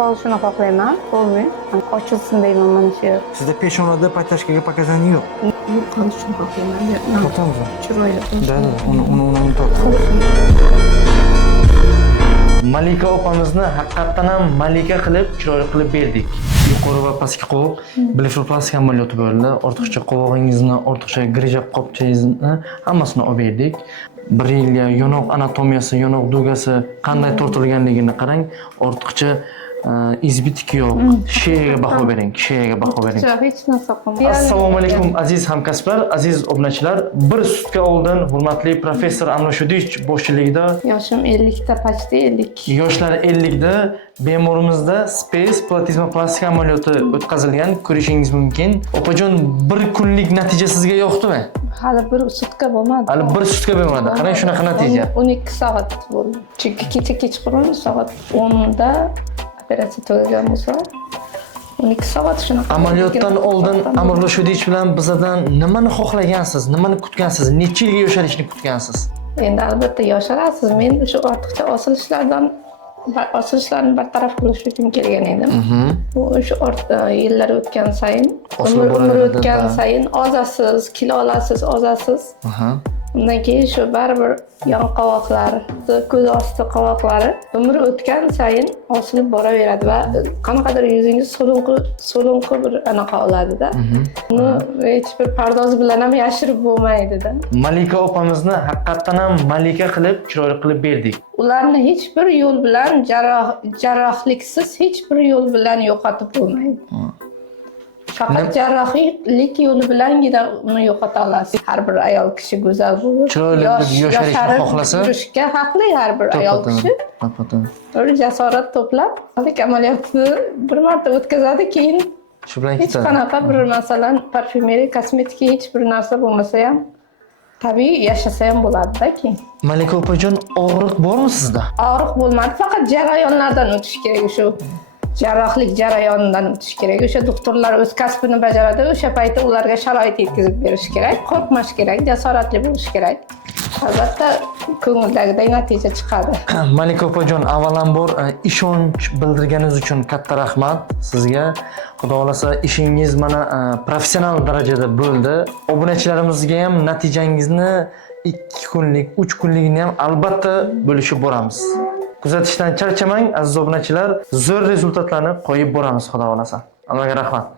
qolishini xohlayman. Bo'lmaydi. Ochilsin deyman mana shu yer. Sizda peshonada patashkaga показания yo'q. Yo'q qolishini xohlayman. Tortamiz. Chiroyli. Da, uni tort. Malika opamizni haqiqatdan ham malika qilib, chiroyli qilib berdik. Yuqori va pastki qovoq blefroplastik amaliyoti bo'ldi. Ortiqcha qovog'ingizni, ortiqcha grija qopchangizni hammasini olib berdik. 1 yilga yonoq anatomiyasi, yonoq dugasi qanday tortilganligini qarang. Ortiqcha izbitik yo'q. Sheyaga baho bering, sheyaga baho bering. Hech narsa qilmaydi. Assalomu alaykum aziz hamkasblar, aziz obunachilar. Bir sutka oldin hurmatli professor Anvashudich boshchiligida Yoshim 50 ta, почти 50. yoshlar 50 da bemorimizda space platizmoplastik amaliyoti o'tkazilgan, ko'rishingiz mumkin. Opajon, 1 kunlik natija sizga yoqdimi? Hali bir sutka bo'lmadi. Hali 1 sutka bo'lmadi. Qarang shunaqa natija. 12 soat bo'ldi. Chunki kechqurun soat 10 da operatsiya tugagan bo'lsa 12 soat shunaqa. Amaliyotdan oldin Amurlo Shudich bilan bizdan nimani xohlagansiz, nimani kutgansiz, necha yilga yosharishni kutgansiz? Endi albatta yosharasiz. Men shu ortiqcha osilishlarni bartaraf qilish uchun kelgan edim. Bu o'sha yillar o'tgan sayin, umr o'tgan sayin ozasiz, kilo olasiz, ozasiz. Undan keyin shu baribir yon qovoqlar, ko'z osti qovoqlari umr o'tgan sayin osilib boraveradi va qanaqadir yuzingiz so'lonqi bir anaqa oladida. Uni hech bir pardoz bilan ham yashirib bo'lmaydi-da. Malika opamizni haqiqatdan ham malika qilib, chiroyli qilib berdik. Ularni hech bir yo'l bilan jarrohliksiz hech bir yo'l bilan yo'qotib bo'lmaydi. Faqat jarrohlik yo'li bilangina uni yo'qota olasiz. Har bir ayol kishi go'zal bo'lib, chiroyli yosharishni xohlasa, yurishga haqli har bir ayol kishi. O'zi jasorat to'plab, amaliyotni bir marta o'tkazadi, keyin shu bilan hech ketadi. qanaqa bir masalan parfyumeriya, kosmetika hech bir narsa bo'lmasa ham tabiiy yashasa ham bo'ladi-da keyin. Malika opajon, og'riq bormi sizda? Og'riq bo'lmadi, faqat jarayonlardan o'tish kerak shu. Jarrohlik jarayonidan o'tish kerak. O'sha doktorlar o'z kasbini bajaradi, o'sha paytda ularga sharoit yetkazib berish kerak, qo'rqmash kerak, jasoratli bo'lish kerak. Albatta ko'ngildagidek natija chiqadi. Malika opajon, avvalambor ishonch bildirganingiz uchun katta rahmat sizga. Xudo xolasa ishingiz mana professional darajada bo'ldi. Obunachilarimizga ham natijangizni 2 kunlik, 3 kunligini ham albatta bo'lishib boramiz. Kuzatishdan charchamang aziz obunachilar, zo'r rezultatlarni qo'yib boramiz xudo xolasa. Hammaga rahmat.